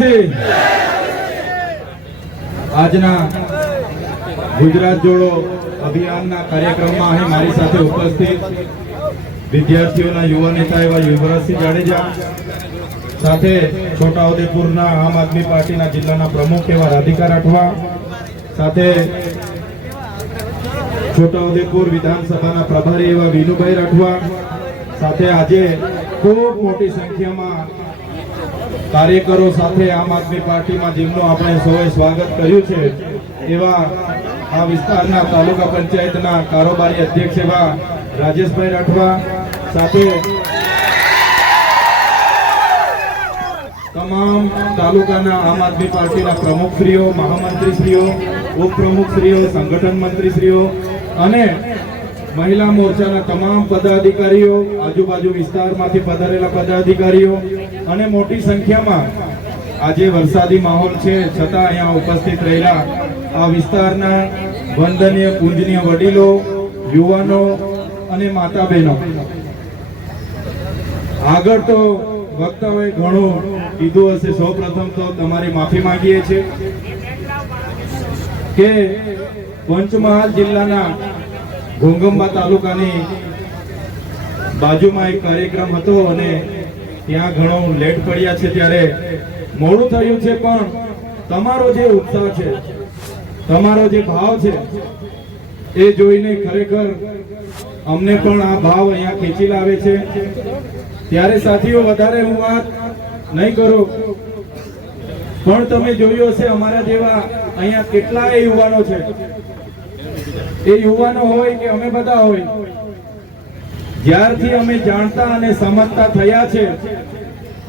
છે। આજના ગુજરાત જોડો અભિયાનના કાર્યક્રમમાં અહીં મારી સાથે ઉપસ્થિત વિદ્યાર્થીઓના યુવા નેતા એવા યુવરાજસિંહ જાડેજા, સાથે છોટાઉદેપુરના આમ આદમી પાર્ટીના જિલ્લાના પ્રમુખ એવા રાધિકા રાઠવા, સાથે છોટાઉદેપુર વિધાનસભાના પ્રભારી એવા વિનુભાઈ રાઠવા, સાથે આજે ખૂબ મોટી સંખ્યામાં કાર્યકરો સાથે આમ આદમી પાર્ટીમાં જેમનું આપણે સૌએ સ્વાગત કર્યું છે એવા આ વિસ્તારના તાલુકા પંચાયતના કારોબારી અધ્યક્ષ એવા રાજેશભાઈ રાઠવા, સાથે તમામ તાલુકાના આમ આદમી પાર્ટીના પ્રમુખશ્રીઓ, મહામંત્રીશ્રીઓ, ઉપપ્રમુખશ્રીઓ, સંગઠન મંત્રીશ્રીઓ અને મહિલા મોરચાના તમામ પદાધિકારીઓ, આજુબાજુ વિસ્તારમાંથી પધારેલા પદાધિકારીઓ અને મોટી સંખ્યામાં આજે વરસાદી માહોલ છે છતાં અહીંયા ઉપસ્થિત રહેલા આ વિસ્તારના વંદનીય પૂજનીય વડીલો, યુવાનો અને માતા બહેનો, આગળ તો વક્તાઓએ ઘણું કીધું હશે। સૌપ્રથમ તો તમારી માફી માંગીએ છીએ કે પંચમહાલ જિલ્લાના ઘોંઘંબા તાલુકાની બાજુમાં એક કાર્યક્રમ હતો અને ત્યાં ઘણો લેટ પડ્યા છે, ત્યારે મોડું થયું છે, પણ તમારો જે ઉત્સાહ છે, તમારો જે ભાવ છે એ જોઈને ખરેખર અમને પણ આ ભાવ અહીંયા ખેંચી લાવે છે। ત્યારે સાથીઓ વધારે હું વાત નહીં કરું, પણ તમે જોયું હશે અમારા જેવા અહીંયા કેટલાય યુવાનો છે। એ યુવાનો હોય કે અમે બધા હોય, જ્યારથી અમે જાણતા અને સમજતા થયા છે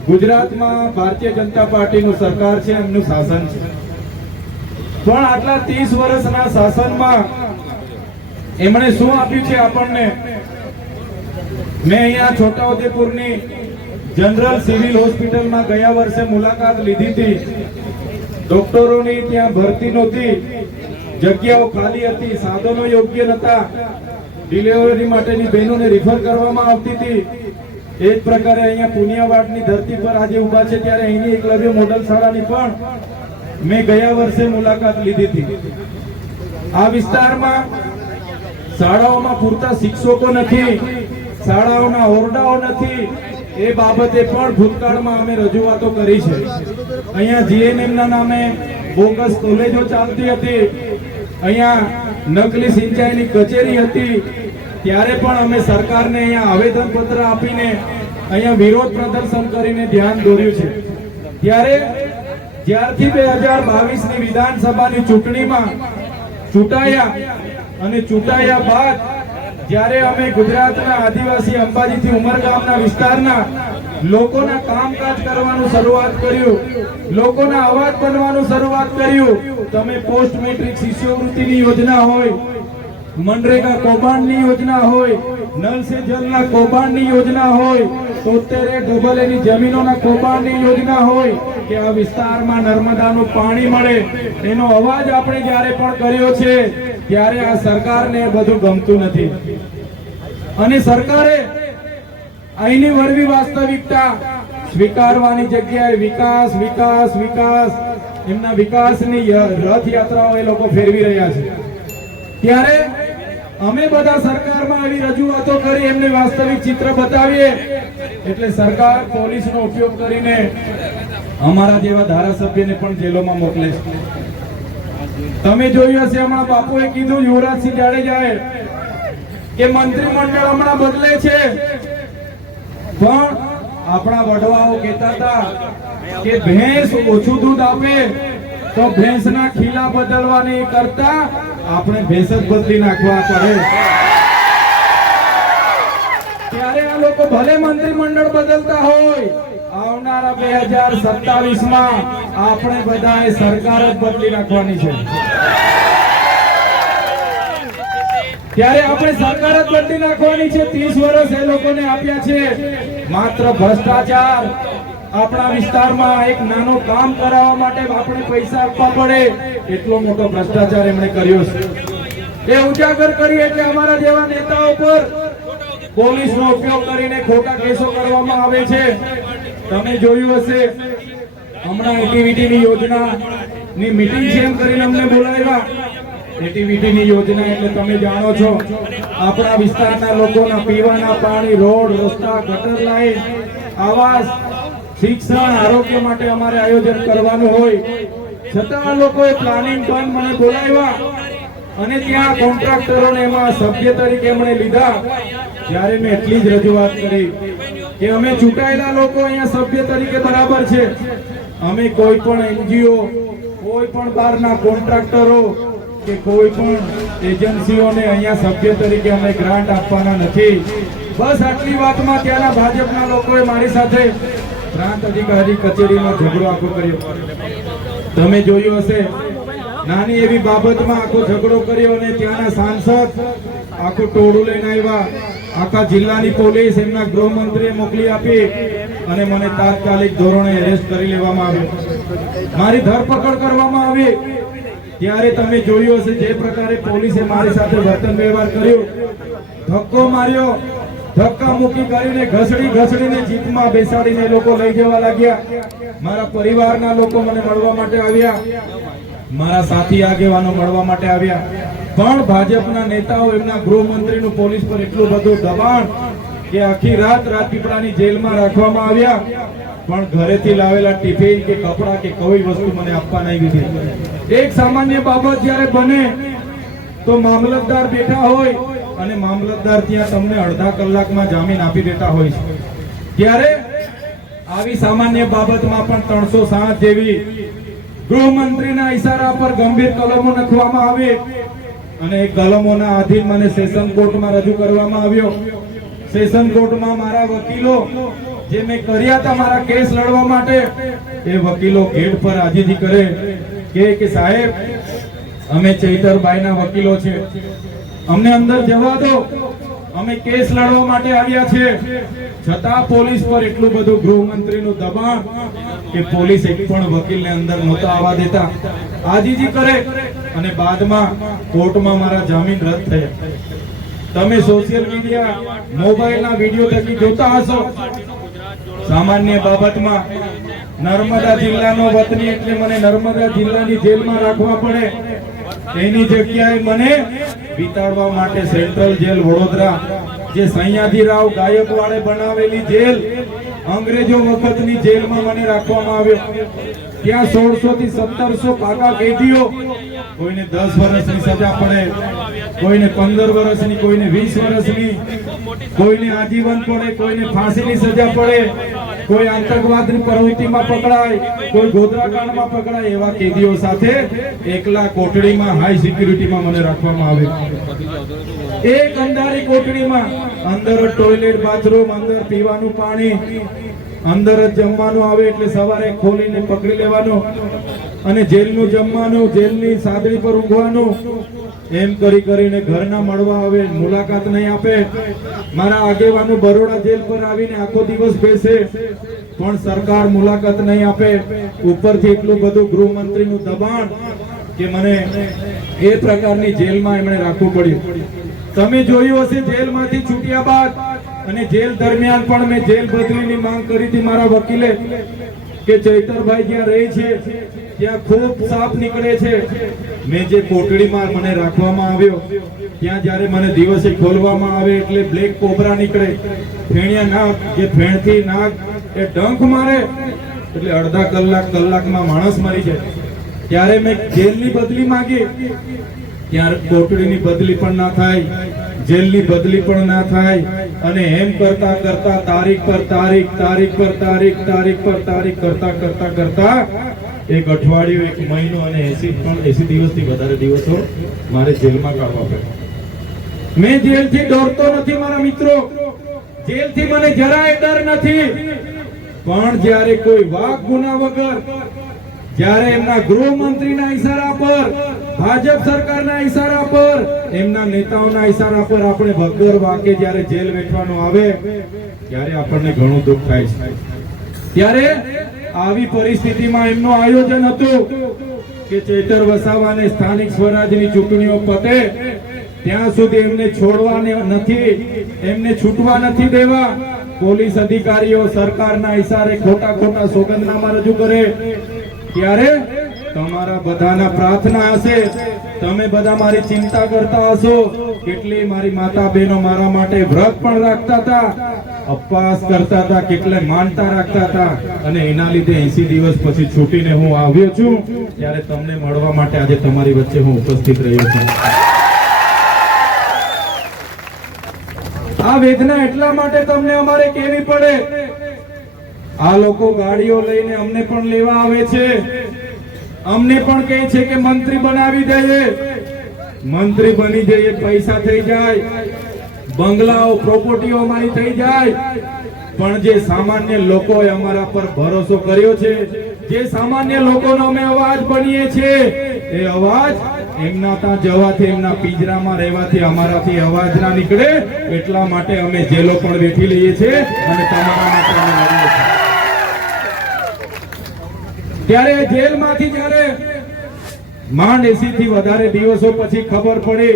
ગુજરાતમાં ભારતીય જનતા પાર્ટીનું સરકાર છે, એમનું શાસન છે, પણ આટલા 30 વર્ષના શાસનમાં એમણે શું આપ્યું છે આપણને? મેં અહીંયા છોટાઉદેપુરની જનરલ સિવિલ હોસ્પિટલમાં ગયા વર્ષે મુલાકાત લીધી હતી। ડોક્ટરોની ત્યાં ભરતી નહોતી, જગ્યાઓ ખાલી હતી, સાધનો યોગ્ય નહોતા, ડિલિવરી માટેની બહેનોને રિફર કરવામાં આવતી હતી। એ જ પ્રકારે અહીંયા પુનિયાવાડની ધરતી પર આજે ઊભા છે ત્યારે અહીંની એકલવ્ય મોડલ શાળાની પણ મેં ગયા વર્ષે મુલાકાત લીધી હતી। આ વિસ્તારમાં શાળાઓમાં પૂરતા શિક્ષકો નથી, શાળાઓના ઓરડાઓ નથી, એ બાબતે પણ ભૂતકાળમાં અમે રજૂઆતો કરી છે। અહીંયા જીએનએમ ના નામે બોગસ કોલેજો ચાલતી હતી, અહીંયા નકલી સિંચાઈની કચેરી હતી, ત્યારે પણ અમે સરકારને અહીંયા આવેદન પત્ર આપીને અહીંયા વિરોધ પ્રદર્શન કરીને ધ્યાન દોર્યું છે। ત્યારે જ્યારથી 2022ની વિધાનસભાની ચૂંટણીમાં ચૂંટાયા અને ચૂંટાયા બાદ જ્યારે અમે ગુજરાતના આદિવાસી અંબાજીથી ઉમરગામના વિસ્તારના લોકોના કામકાજ કરવાનું શરૂઆત કર્યું, લોકોના અવાજ બનવાનું શરૂઆત કર્યું, તમે પોસ્ટ મેટ્રિક શિષ્યવૃત્તિની યોજના હોય, મનરેગા કૌભાંડની યોજના હોય, નલ સે જલના કૌભાંડની યોજના હોય, 73A ની જમીનોના કૌભાંડની યોજના હોય કે આ વિસ્તારમાં નર્મદાનું પાણી મળે, એનો અવાજ આપણે જ્યારે પણ કર્યો છે ત્યારે આ સરકારને બધું ગમતું નથી અને સરકારે અહીંની વળવી વાસ્તવિકતા સ્વીકારવાની જગ્યાએ વિકાસ વિકાસ વિકાસ, એમના વિકાસની રથયાત્રાઓ એ લોકો ફેરવી રહ્યા છે। ત્યારે અમે બધા સરકારમાં આવી રજૂઆતો કરી એમને વાસ્તવિક ચિત્ર બતાવીએ એટલે સરકાર પોલીસનો ઉપયોગ કરીને અમારા જેવા ધારાસભ્યને પણ જેલોમાં મોકલે છે। તમે જોયું હશે હમણાં બાપુએ કીધું યુવરાજસિંહ જાડેજાએ કે મંત્રીમંડળ હમણાં બદલે છે, પણ આપણા વડવાઓ કહેતા હતા કે ભેંસ ઓછું દૂધ આપે તો ભેંસના ખીલા બદલવાની કરતા આપણે ભેંસ જ બદલી નાખવા પડે। ત્યારે આ લોકો ભલે મંત્રીમંડળ બદલતા હોય, આવનારા 2027માં આપણે બધાએ સરકાર જ બદલી નાખવાની છે। ત્યારે આપણે સરકાર જ બદલી નાખવાની છે। 30 વર્ષ એ લોકોને આપ્યા છે માત્ર ભ્રષ્ટાચાર। આપણા વિસ્તારમાં એક નાનો કામ કરાવવા માટે આપણે પૈસા આપવા પડે એટલો મોટો ભ્રષ્ટાચાર એમણે કર્યો છે। એ ઉજાગર કરી એટલે અમારા જેવા નેતાઓ પર પોલીસનો ઉપયોગ કરીને ખોટા કેસો કરવામાં આવે છે। તમે જોયું હશે હમણાં એટીવીટીની યોજનાની મીટિંગ છે એમ કરીને અમને બોલાવ્યા. એટીવીટીની યોજના એટલે તમે જાણો છો, આપણા વિસ્તારના લોકોના પીવાના પાણી, રોડ, રસ્તા, ગટર લાઈન, આવાસ, શિક્ષણ, આરોગ્ય માટે અમારે આયોજન કરવાનું હોય, છતાં આ લોકોએ પ્લાનિંગ બંધ મને બોલાવ્યા અને ત્યાં કોન્ટ્રાક્ટરોને એમાં સભ્ય તરીકે એમણે લીધા. ત્યારે મેં એટલી જ રજૂઆત કરી કે અમે ચૂંટાયેલા લોકો અહીંયા સભ્ય તરીકે બરાબર છે, અમે કોઈ પણ એનજીઓ, કોઈ પણ બહારના કોન્ટ્રાક્ટરો કે કોઈ પણ એજન્સીઓને અહીંયા સભ્ય તરીકે અમે ગ્રાન્ટ આપવાના નથી. બસ આટલી વાતમાં ત્યાંના ભાજપના લોકોએ મારી સાથે પ્રાંત અધિકારી કચેરીમાં ઝઘડો આખો કર્યો. તમે જોયું હશે, નાની એવી બાબતમાં આખો ઝઘડો કર્યો અને ત્યાંના સાંસદ આખું ટોળું લઈને આવ્યા. આખા જિલ્લાની પોલીસ એમના ગૃહમંત્રીએ મોકલી આપી અને મને તાત્કાલિક ધોરણે એરેસ્ટ કરી લેવામાં આવ્યો, મારી ધરપકડ કરવામાં આવી. ત્યારે તમે જોયું હશે જે પ્રકારે પોલીસે મારી સાથે વર્તન વ્યવહાર કર્યો, ધક્કો માર્યો, ધક્કા મૂકી કરીને ઘસડીને જીપમાં બેસાડીને લોકો લઈ જવા લાગ્યા. મારા પરિવારના લોકો મને મળવા માટે આવ્યા, મારા સાથી આગેવાનો મળવા માટે આવ્યા, પણ ભાજપના નેતાઓ એમના ગૃહમંત્રીનું પોલીસ પર એટલું બધું દબાણ કે આખી રાત રાજપીપળાની જેલમાં રાખવામાં આવ્યા. પણ ઘરેથી લાવેલા ટિફિન કે કપડા કે કોઈ વસ્તુ મને આપવા નહીં દીધી. એક સામાન્ય બાબત જ્યારે બને તો મામલતદાર બેઠા હોય અને મામલતદાર ત્યાં તમને અડધા કલાકમાં જામીન આપી દેતા હોય છે. ત્યારે આવી સામાન્ય બાબતમાં પણ 307 જેવી ગૃહમંત્રીના ઈશારા પર ગંભીર કલમો લખવામાં આવી અને એ કલમોના આધીન મને સેશન કોર્ટમાં રજૂ કરવામાં આવ્યો. સેશન કોર્ટમાં મારા વકીલો જે મેં કર્યા હતા મારા કેસ લડવા માટે, એ વકીલો ગેટ પર આજીજી કરે કે સાહેબ અમે ચૈતરભાઈના વકીલો છે, અમને અંદર જવા દો, અમે કેસ લડવા માટે આવ્યા છે. છતાં પોલીસ પર એટલું બધું ગૃહમંત્રીનું દબાણ કે પોલીસ એક પણ વકીલને અંદર નહોતા આવવા દેતા, આજીજી કરે અને બાદમાં કોર્ટમાં મારા જામીન રદ થયા. તમે સોશિયલ મીડિયા, મોબાઈલના વિડીયો થકી જોતા હશો, સામાન્ય બાબતમાં નર્મદા જિલ્લાનો વતની એટલે મને નર્મદા જિલ્લાની જેલમાં રાખવા પડે, એની જગ્યાએ મને વિતાડવા માટે સેન્ટ્રલ જેલ વડોદરા, જે સયાજીરાવ ગાયકવાડે બનાવેલી જેલ, અંગ્રેજો વખતની જેલમાં મને રાખવામાં આવ્યો. ત્યાં 1600 થી 1700 પાકા કેદીઓ, કોઈને 10 વર્ષની સજા પડે, કોઈને 15 વર્ષની, કોઈને 20 વર્ષની, કોઈને આજીવન પડે, કોઈને ફાંસીની સજા પડે, કોઈ આતંકવાદની પ્રવૃત્તિમાં પકડાય, કોઈ ગોધરાકાંડમાં પકડાય, એવા કેદીઓ સાથે એકલા કોટડીમાં હાઈ સિક્યુરિટીમાં મને રાખવામાં આવે. એક અંધારી કોટડીમાં, અંદર જ ટોયલેટ, બાથરૂમ, અંદર પીવાનું પાણી, અંદર જ જમવાનું આવે એટલે સવારે ખોલીને પકડી લેવાનું અને જેલનું જમવાનું, જેલની સાદડી પર ઊંઘવાનું, એમ કરીને ઘરના મળવા આવે, મુલાકાત નહીં આપે. મારા આગેવાનો બરોડા જેલ પર આવીને આખો દિવસ બેસે પણ સરકાર મુલાકાત નહીં આપે. ઉપરથી એટલું બધું ગૃહમંત્રીનું દબાણ કે મને એ પ્રકારની જેલમાં એમણે રાખવું પડ્યું. તમે જોયું હશે જેલમાંથી છૂટ્યા બાદ અને જેલ દરમિયાન પણ મેં જેલ બદલીની માંગ કરી હતી મારા વકીલે કે ચૈતરભાઈ જ્યાં રહે છે ત્યાં ખૂબ સાપ નીકળે છે. મેં જે કોટડીમાં મને રાખવામાં આવ્યો ત્યાં જ્યારે મને દિવસે ખોલવામાં આવે એટલે બ્લેક કોબરા નીકળે, ફેણિયા નાગ, જે ફેણથી નાગ એ ડંખ મારે એટલે અડધા કલાકમાં માણસ મરી જાય. ત્યારે મેં જેલની બદલી માંગી, ત્યારે કોટડીની બદલી પણ ના થાય, જેલની બદલી પણ ના થાય અને એમ કરતા તારીખ પર તારીખ કરતા એક અઠવાડિયું, એક મહિનો અને 80 દિવસથી વધારે દિવસો મારે જેલમાં કાઢવા પડ્યા. મેં જેલથી ડરતો નથી મારા મિત્રો, જેલથી મને જરાય ડર નથી, પણ જ્યારે કોઈ વાક ગુના વગર, જ્યારે એમના ગૃહમંત્રીના ઈશારા પર, ભાજપ સરકારના ઈશારા પર, એમના નેતાઓના ઈશારા પર આપણે વગર વાકે જ્યારે જેલ વેઠવાનું આવે ત્યારે આપણને ઘણું દુઃખ થાય છે. ત્યારે આવી પરિસ્થિતિમાં એમનું આયોજન હતું કે ચૈતર વસાવાને સ્થાનિક સ્વરાજની ચૂંટણીઓ પતે ત્યાં સુધી એમને છોડવાને નથી, એમને છૂટવા નથી દેવા. પોલીસ અધિકારીઓ સરકારના ઇશારે ખોટા ખોટા સોગંદનામા રજૂ કરે, ત્યારે તમારા બધાના પ્રાર્થના હશે, તમે બધા મારી ચિંતા કરતા હશો, કેટલી મારી માતા બહેનો મારા માટે વ્રત પણ રાખતા હતા, ઉપવાસ કરતા હતા, કેટલે માનતા રાખતા હતા, અને એના લીધે 80 દિવસ પછી છૂટીને હું આવ્યો છું, ત્યારે તમને મળવા માટે આજે તમારી વચ્ચે હું ઉપસ્થિત રહ્યો છું. આ વેદના એટલા માટે તમને અમારે કહેવી પડે, આ લોકો ગાડીઓ લઈને અમને પણ લેવા આવે છે, અમને પણ કહે છે કે મંત્રી બનાવી દઈએ, મંત્રી બની જઈએ, પૈસા થઈ જાય, બંગલાઓ પ્રોપર્ટીઓ અમારી થઈ જાય, પણ જે સામાન્ય લોકોએ અમારા પર ભરોસો કર્યો છે, જે સામાન્ય લોકોનો અમે અવાજ બનીએ છીએ, એ અવાજ એમના ત્યાં જવાથી, એમના પિંજરામાં રહેવાથી અમારાથી અવાજ ના નીકળે, એટલા માટે અમે જેલો પણ વેઠી લઈએ છીએ અને તમારા માટે અમે લડીએ છીએ. ત્યારે જેલમાંથી જ્યારે માંડ 80 થી વધારે દિવસો પછી ખબર પડી,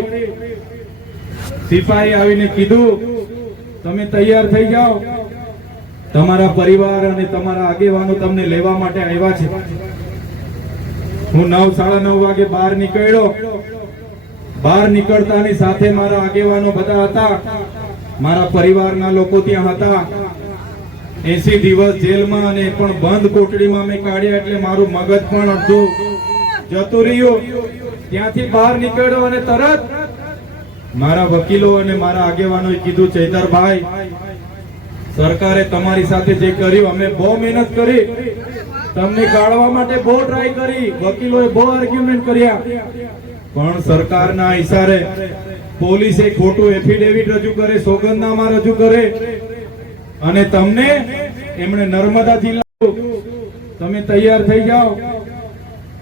સિપાહી આવીને કીધું તમે તૈયાર થઈ જાઓ, તમારા પરિવાર અને તમારા આગેવાનો તમને લેવા માટે આવ્યા છે. હું 9:30 વાગે બહાર નીકળ્યો. બહાર નીકળતાની સાથે મારા આગેવાનો બધા હતા, મારા પરિવારના લોકો ત્યાં હતા. 80 દિવસ જેલમાં અને પણ બંધ કોટડીમાં મેં કાઢ્યા, એટલે મારું મગજ પણ અડધું જતું રહ્યું. ત્યાંથી બહાર નીકળ્યો અને તરત મારા વકીલો અને મારા આગેવાનોએ કીધું, ચૈતરભાઈ, સરકારે તમારી સાથે જે કર્યું, અમે બહુ મહેનત કરી, તમને કાઢવા માટે બહુ ટ્રાય કરી, વકીલોએ બહુ આર્ગ્યુમેન્ટ કર્યા, પણ સરકારના ઇશારે પોલીસે ખોટું એફિડેવિટ રજૂ કરે, સોગંદનામા રજૂ કરે, અને તમને એમણે નર્મદા જિલ્લા, તમે તૈયાર થઈ જાઓ,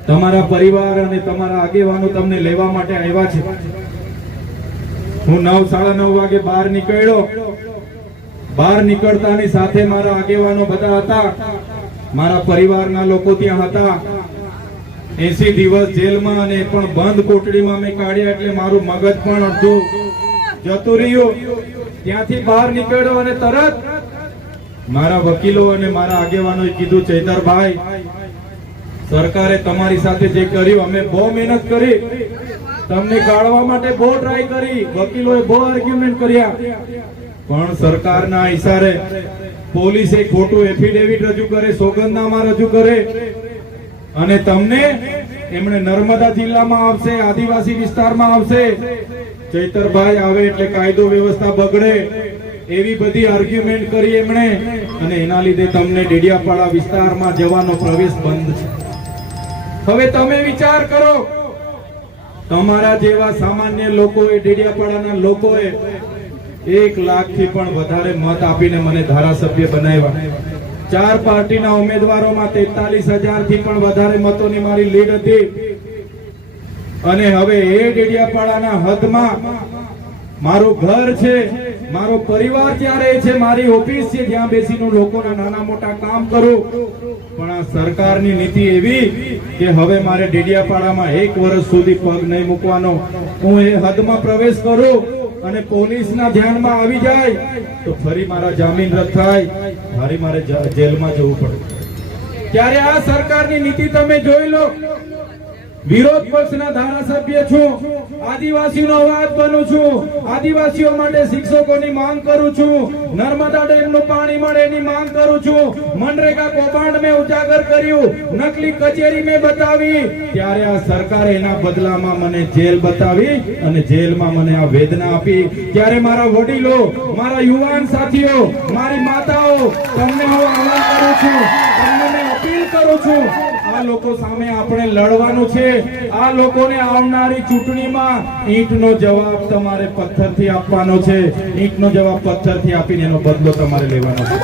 તમારા પરિવાર અને તમારા આગેવાનો તમને લેવા માટે આવ્યા છે. હું 9:30 વાગે બહાર નીકળ્યો. બહાર નીકળતાની સાથે મારા આગેવાનો બધા હતા, મારા પરિવારના લોકો ત્યાં હતા. 80 દિવસ જેલમાં અને પણ બંધ કોટડીમાં મેં કાઢ્યા, એટલે મારું મગજ પણ અડધું જતું રહ્યું. ત્યાંથી બહાર નીકળ્યો અને તરત મારા વકીલો અને મારા આગેવાનોએ કીધું, ચૈતરભાઈ, સરકારે તમારી સાથે જે કર્યું, અમે બહુ મહેનત કરી, તમને કાઢવા માટે બહુ ટ્રાય કરી, વકીલોએ બહુ આર્ગ્યુમેન્ટ કર્યા, પણ સરકારના ઇશારે પોલીસે ખોટું એફિડેવિટ રજૂ કરે, સોગંદનામા રજૂ કરે, અને તમને એમણે નર્મદા જિલ્લામાં આવશે, આદિવાસી વિસ્તારમાં આવશે. ચૈતરભાઈ આવે એટલે કાયદો વ્યવસ્થા બગડે, એવી બધી આર્ગ્યુમેન્ટ કરી એમણે, અને એના લીધે તમને ડેડિયાપાડા વિસ્તારમાં જવાનો પ્રવેશ બંધ છે. હવે તમે વિચાર કરો, તમારા જેવા સામાન્ય લોકોએ, ડેડિયાપાડાના લોકોએ 1 લાખથી પણ વધારે મત આપીને મને ધારાસભ્ય બનાવ્યા. 4 પાર્ટીના ઉમેદવારોમાં 43,000 થી પણ વધારે મતોની મારી લીડ હતી, અને હવે એ ડેડિયાપાડાના હદમાં મારું ઘર છે, મારો પરિવાર ત્યાં રહે છે, મારી ઓફિસ છે, જ્યાં બેસીને લોકોના નાના મોટા કામ કરું. પણ આ સરકારની નીતિ એવી કે હવે મારે ડેડિયાપાડામાં 1 વર્ષ સુધી પગ નહીં મૂકવાનો. હું એ હદમાં પ્રવેશ કરું અને પોલીસના ધ્યાનમાં આવી જાય તો ફરી મારા જામીન રદ થાય, ફરી મારે જેલમાં જવું પડે. ત્યારે આ સરકારની નીતિ તમે જોઈ લો. વિરોધ પક્ષના ધારાસભ્ય છું, આદિવાસીનો અવાજ બનું છું, આદિવાસીઓ માટે શિક્ષકોની માંગ કરું છું, નર્મદા ડેમનું પાણી મળે એની માંગ કરું છું, મનરેગા કૌભાંડ મેં ઉજાગર કર્યું, નકલી કચેરી મેં બતાવી, ત્યારે આ સરકારે એના બદલામાં મને જેલ બતાવી અને જેલમાં મને આ વેદના આપી. ત્યારે મારા વડીલો, મારા યુવાન સાથીઓ, મારી માતાઓ, તમને હું આહ્વાન કરું છું, તમને મેં અપીલ કરું છું, આ લોકો સામે આપણે લડવાનું છે. આ લોકોને આવનારી ચૂંટણીમાં ઈંટનો જવાબ તમારે પથ્થરથી આપવાનો છે. ઈંટનો જવાબ પથ્થરથી આપીને એનો બદલો તમારે લેવાનો છે.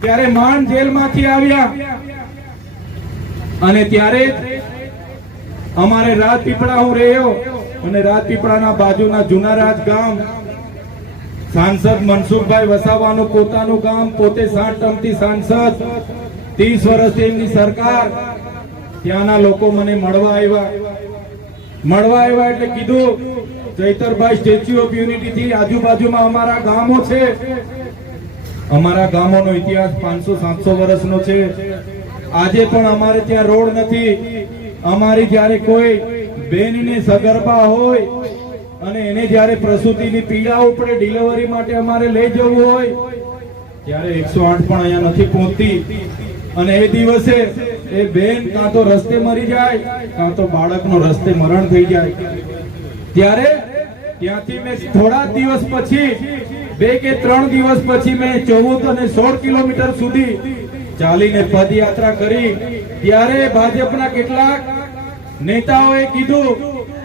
ત્યારે માંડ જેલમાંથી આવ્યા અને ત્યારે અમારે રાજપીપળા હું રહ્યો, અને રાજપીપળાના બાજુના જૂના રાજ ગામ, સાંસદ મનસુખભાઈ વસાવાનું પોતાનું ગામ, પોતે 60 ટર્મથી સાંસદ, 30 વર્ષથી એમની સરકાર. ત્યાંના લોકો મને મળવા આવ્યા એટલે કીધું ચૈતરભાઈ સ્ટેચ્યુ ઓફ યુનિટી થી આજુબાજુમાં અમારા ગામો છે. અમારા ગામોનો ઇતિહાસ 500-700 વર્ષનો છે. આજે પણ અમારે ત્યાં રોડ નથી. અમારી જ્યારે કોઈ બેનને સગર્ભા હોય અને એને જ્યારે પ્રસૂતિની પીડા પડે, ડિલિવરી માટે અમારે લઈ જવું હોય, ત્યારે 108 પણ અહીંયા નથી પહોંચતી. અને એ દિવસે એ બેન કાં તો રસ્તે મરી જાય, કાં તો બાળકનો રસ્તે મરણ થઈ જાય. ત્યારે ત્યાંથી મેં થોડા દિવસ પછી 2 કે 3 દિવસ પછી મેં 14 અને 16 કિલોમીટર સુધી ચાલીને પદયાત્રા કરી. ત્યારે ભાજપના કેટલાક નેતાઓએ કીધું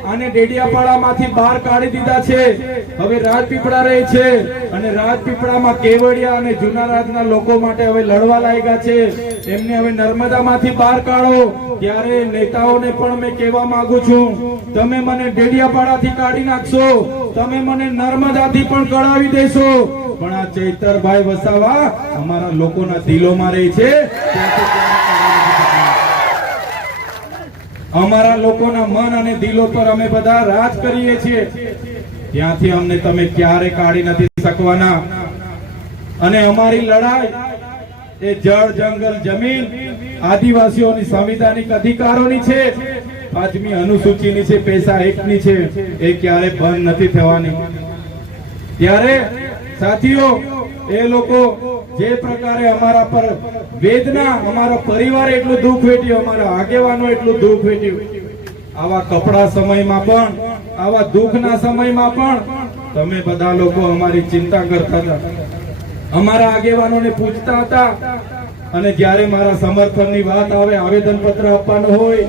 આને ડેડિયાપાડામાંથી બહાર કાઢી દીધા છે, હવે રાજપીપળા રહે છે અને રાજપીપળામાં કેવડિયા અને જુનારાજના લોકો માટે હવે લડવા લાગ્યા છે, એમને હવે નર્મદામાંથી બહાર કાઢો. ત્યારે નેતાઓને પણ મેં કહેવા માંગુ છું, તમે મને ડેડિયાપાડાથી કાઢી નાખશો, તમે મને નર્મદાથી પણ કઢાવી દેશો, પણ આ ચૈતરભાઈ વસાવા અમારા લોકોના દિલોમાં રહે છે. અમારા લોકોના મન અને દિલો પર અમે બધા રાજ કરીએ છીએ. ત્યાંથી અમને તમે ક્યારે કાઢી નથી શકવાના. અને અમારી લડાઈ એ જળ, જંગલ, જમીન, આદિવાસીઓની સંવિધાનિક અધિકારોની છે, 5મી અનુસૂચિની છે, પૈસા એકની છે. એ ક્યારે બંધ નથી થવાની. ત્યારે સાથીઓ, એ લોકો જે પ્રકારે અમારા પર વેદના, અમારા પરિવારે એટલું દુઃખ વેઠ્યું, અમારા આગેવાનો એટલું દુઃખ વેઠ્યું, આવા કપડા સમયમાં પણ, આવા દુઃખના સમયમાં પણ તમે બધા લોકો અમારી ચિંતા કરતા હતા, અમારા આગેવાનોને પૂછતા હતા. અને જ્યારે મારા સમર્થનની વાત આવે, આવેદન પત્ર આપવાનું હોય,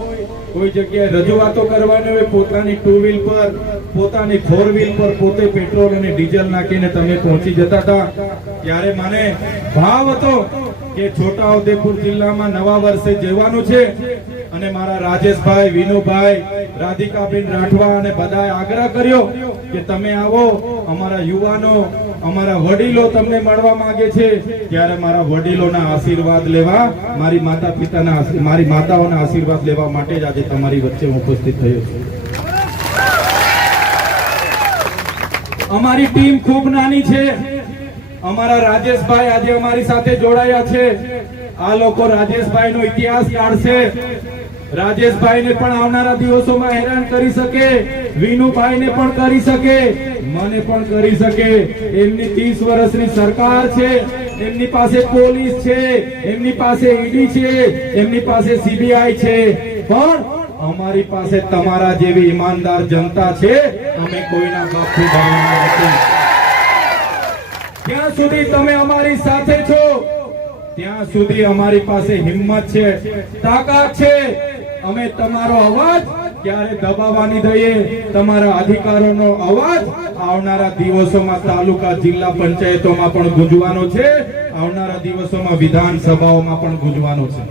કોઈ જગ્યાએ રજૂઆતો કરવાની હોય, પોતાની 2 વ્હીલ પર, પોતાની 4 વ્હીલ પર પોતે પેટ્રોલ અને ડીઝલ નાખીને તમે પહોંચી જતા હતા. ત્યારે મને ભાવ હતો કે છોટાઉદેપુર જિલ્લામાં નવા વર્ષે જવાનું છે અને મારા રાજેશભાઈ, વિનુભાઈ, રાધિકાબેન રાઠવા અને બધાએ આગ્રહ કર્યો કે તમે આવો, અમારા યુવાનો, અમારા વડીલો તમને મળવા માંગે છે. ત્યારે મારા વડીલોના આશીર્વાદ લેવા, મારી માતા પિતાના, મારી માતાઓના આશીર્વાદ લેવા માટે જ આજે તમારી વચ્ચે હું ઉપસ્થિત થયો છું. અમારી ટીમ ખૂબ નાની છે. અમારા રાજેશભાઈ આજે અમારી સાથે જોડાયા છે. આ લોકો રાજેશભાઈનો ઇતિહાસ કાઢશે. રાજેશભાઈને પણ આવનારા દિવસોમાં હેરાન કરી શકે, વિનુભાઈને પણ કરી શકે, મને પણ કરી શકે. એમની 30 વર્ષની સરકાર છે, એમની પાસે પોલીસ છે, એમની પાસે ઈડી છે, એમની પાસે સીબીઆઈ છે, પણ અમારી પાસે તમારા જેવી ઈમાનદાર જનતા છે. અમે કોઈના બાપથી ડરવાના નથી. જ્યાં સુધી તમે અમારી સાથે છો ત્યાં સુધી અમારી પાસે હિંમત છે, તાકાત છે. અમે તમારો અવાજ ક્યારે દબાવવાની દઈએ. તમારા અધિકારોનો અવાજ આવનારા દિવસોમાં તાલુકા, જિલ્લા પંચાયતોમાં પણ ગુંજવાનો છે, આવનારા દિવસોમાં વિધાનસભાઓમાં પણ ગુંજવાનો છે.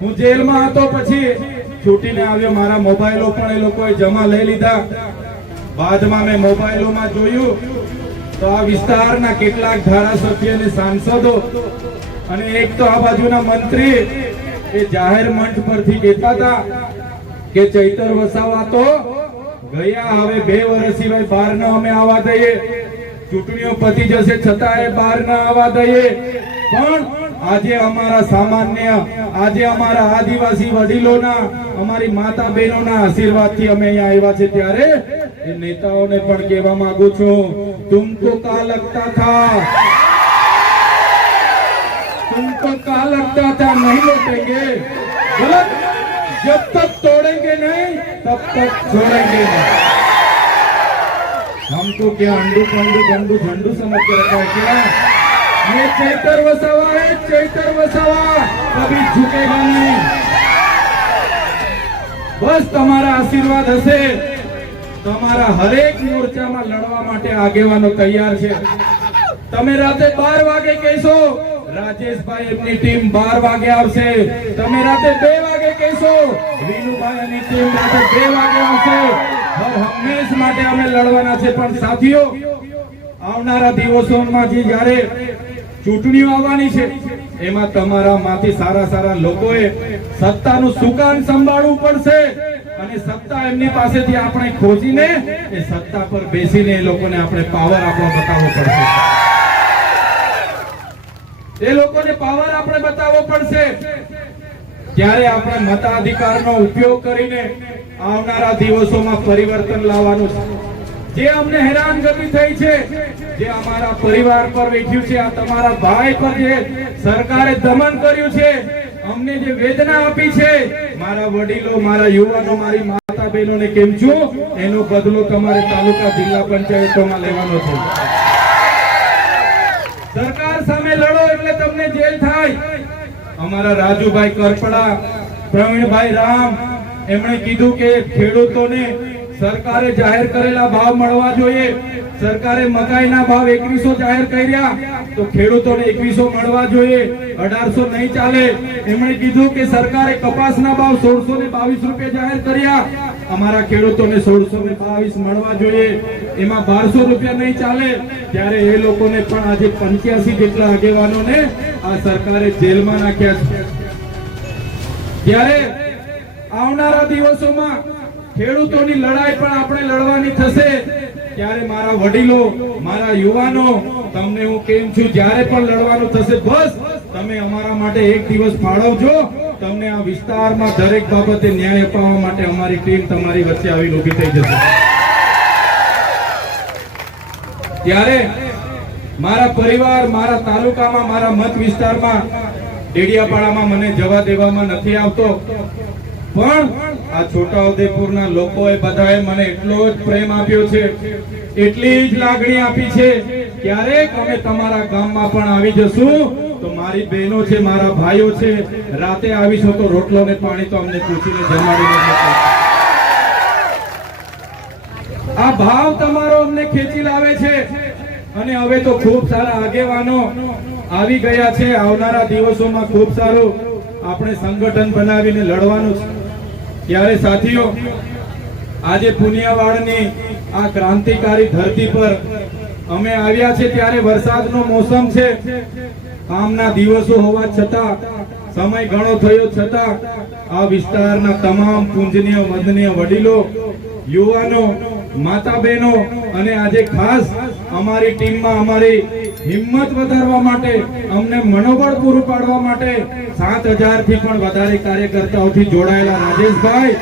હું જેલમાં હતો, પછી છૂટીને આવ્યો, મારા મોબાઈલો પણ એ લોકોએ જમા લઈ લીધા. બાદમાં મેં મોબાઈલોમાં જોયું તો આ વિસ્તારના કેટલાક ધારાસભ્ય અને સાંસદો અને એક તો આ બાજુના મંત્રી એ જાહેર મંચ પરથી કહેતા હતા કે ચૈતર વસાવા તો ગયા, હવે 2 વર્ષ સિવાય બહાર ન અમે આવવા દઈએ, ચૂંટણીઓ પતી જશે છતાં એ બહાર ન આવવા દઈએ. પણ આજે અમારા સામાન્ય, આજે અમારા આદિવાસી વડીલોના, અમારી માતા બહેનોના આશીર્વાદથી અમે અહીંયા આવ્યા છે. ત્યારે એ નેતાઓને પણ કહેવા માંગુ છું, તુમકો કા લગતા થા, तुमको क्या लगता था नहीं लौटेंगे? गलत. जब तक तोड़ेंगे नहीं तब तक छोड़ेंगे नहीं. हमको क्या अंडू पंडू गंडू झंडू समझ के रखा है क्या? ये चैतर वसावा है, चैतर वसावा कभी झुकेगा नहीं. बस તમારા આશીર્વાદ હશે. તમારા હરેક મોરચામાં લડવા માટે આગેવાનો તૈયાર છે. તમે રાતે 12 વાગે કહેશો, રાજેશભાઈ એમની ટીમ 12 વાગે આવશે. તમે રાતે 2 વાગે કહેશો, વિનુભાઈ અને ટીમ રાતે 2 વાગે આવશે. હંમેશ માટે અમે લડવાના છે. પણ સાથીઓ, આવનારા દિવસોમાં જ્યારે ચૂંટણીઓ આવવાની છે એમાં તમારા માંથી સારા લોકોએ સત્તાનું સુકાન સંભાળવું પડશે અને સત્તા એમની પાસેથી આપણે ખોજીને એ સત્તા પર બેસીને એ લોકોને આપણે પાવર આપણો બતાવવો પડશે. એ લોકોને પાવર આપણે બતાવવો પડશે. ત્યારે આપણે મતાધિકારનો ઉપયોગ કરીને આવનારા દિવસોમાં પરિવર્તન લાવવાનું છે. જે અમને હેરાનગતિ થઈ છે, જે અમારા પરિવાર પર વેઠ્યું છે, આ તમારા ભાઈ પર જે સરકારે દમન કર્યું છે, અમને જે વેદના આપી છે, મારા વડીલો, મારા યુવાનો, મારી માતા બહેનોને કેમ છું, એનો બદલો તમારે તાલુકા જિલ્લા પંચાયતોમાં લેવાનો છે. સરકાર સામે લડો એટલે તમને જેલ થાય. અમારા રાજુભાઈ કરપડા, પ્રવીણભાઈ રામ, એમણે કીધું કે ખેડૂતોને સરકારે જાહેર કરેલા ભાવ મળવા જોઈએ. સરકારે મકાઈના ભાવ 2100 જાહેર કર્યા તો ખેડૂતોને 2100 મળવા જોઈએ, 1800 નહીં ચાલે. એમણે કીધું કે સરકારે કપાસના ભાવ 1622 રૂપિયા જાહેર કર્યા, અમારા ખેડૂતોને 1622 મળવા જોઈએ, એમાં 1200 રૂપિયા નહીં ચાલે. ત્યારે એ લોકોને પણ આજે 85 જેટલા આગેવાનોને આ સરકારે જેલમાં નાખ્યા છે. ત્યારે આવનારા દિવસોમાં ખેડૂતોની લડાઈ પણ આપણે લડવાની થશે. ત્યારે મારા વડીલો, મારા યુવાનો, તમને હું કેમ છું, જ્યારે પણ લડવાનું થશે, બસ તમે અમારા માટે એક દિવસ ફાળવજો. તમને આ વિસ્તારમાં દરેક બાબતે ન્યાય અપાવવા માટે અમારી ટીમ તમારી વચ્ચે આવીને ઊભી થઈ જશે. ત્યારે મારા પરિવાર, મારા તાલુકામાં, મારા મત વિસ્તારમાં, ડેડિયાપાડામાં મને જવા દેવામાં નથી આવતો, પણ આ છોટાઉદેપુરના લોકોએ બધાએ મને એટલો જ પ્રેમ આપ્યો છે, એટલી જ લાગણી આપી છે. ક્યારેક અમે તમારા ગામમાં પણ આવી જશું તો મારી બહેનો છે, મારા ભાઈઓ છે, રાતે આવીશું તો રોટલો ને પાણી તો અમને પૂછીને જમાડીને મોકલશે. આ ભાવ તમારો અમને ખેંચી લાવે છે. અને હવે તો ખૂબ સારા આગેવાનો આવી ગયા છે. આવનારા દિવસોમાં ખૂબ સારું આપણે સંગઠન બનાવીને લડવાનું છે. ત્યારે સાથીઓ, આજે પુનિયાવાડની આ ક્રાંતિકારી ધરતી પર અમે આવ્યા છે. ત્યારે વરસાદનો મોસમ છે. કામના દિવસો હોવા છતાં, સમય ઘણો થયો છતાં આ વિસ્તારના તમામ પૂજનીય વંદનીય વડીલો, યુવાનો, માતા બહેનો અને આજે ખાસ અમારી ટીમમાં અમારી હિંમત વધારવા માટે, અમને મનોબળ પૂરું પાડવા માટે 7000 થી પણ વધારે કાર્યકર્તાઓથી જોડાયેલા રાજેશભાઈ,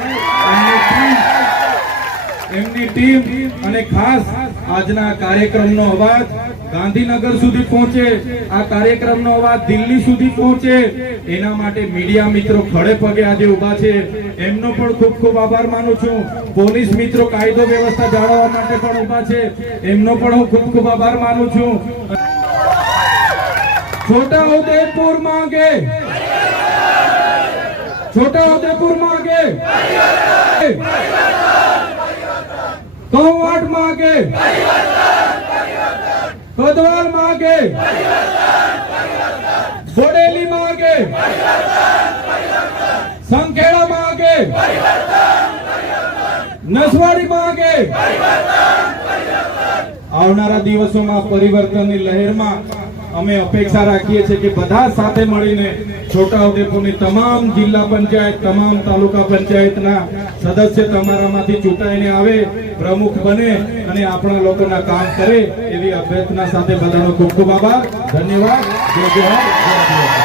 એમની ટીમ અને ખાસ આજના કાર્યક્રમનો અવાજ ગાંધીનગર સુધી પહોંચે, આ કાર્યક્રમનો અવાજ દિલ્હી સુધી પહોંચે, એના માટે મીડિયા મિત્રો ખડે પગે આજે ઉભા છે. એમનો પણ ખૂબ ખૂબ આભાર માનું છું. પોલીસ મિત્રો કાયદો વ્યવસ્થા જાળવવા માટે પણ ઉભા છે, એમનો પણ હું ખૂબ ખૂબ આભાર માનું છું. છોટાઉદેપુર માંગે, છોટાઉદેપુર માંગે, કવાડ માંગે, કદવાલ માંગે, બોડેલી માંગે, સંખેડા માંગે, નસવાડી માંગે. આવનારા દિવસોમાં પરિવર્તનની લહેરમાં અમે અપેક્ષા રાખીએ છીએ કે બધા સાથે મળીને છોટાઉદેપુરની તમામ જિલ્લા પંચાયત, તમામ તાલુકા પંચાયતના સદસ્ય તમારામાંથી ચૂંટાઈને આવે, પ્રમુખ બને અને આપણા લોકોના કામ કરે, એવી અભ્યર્થના સાથે બધાનો ખૂબ ખૂબ આભાર. ધન્યવાદ. જય જોહાર, જય જોહાર.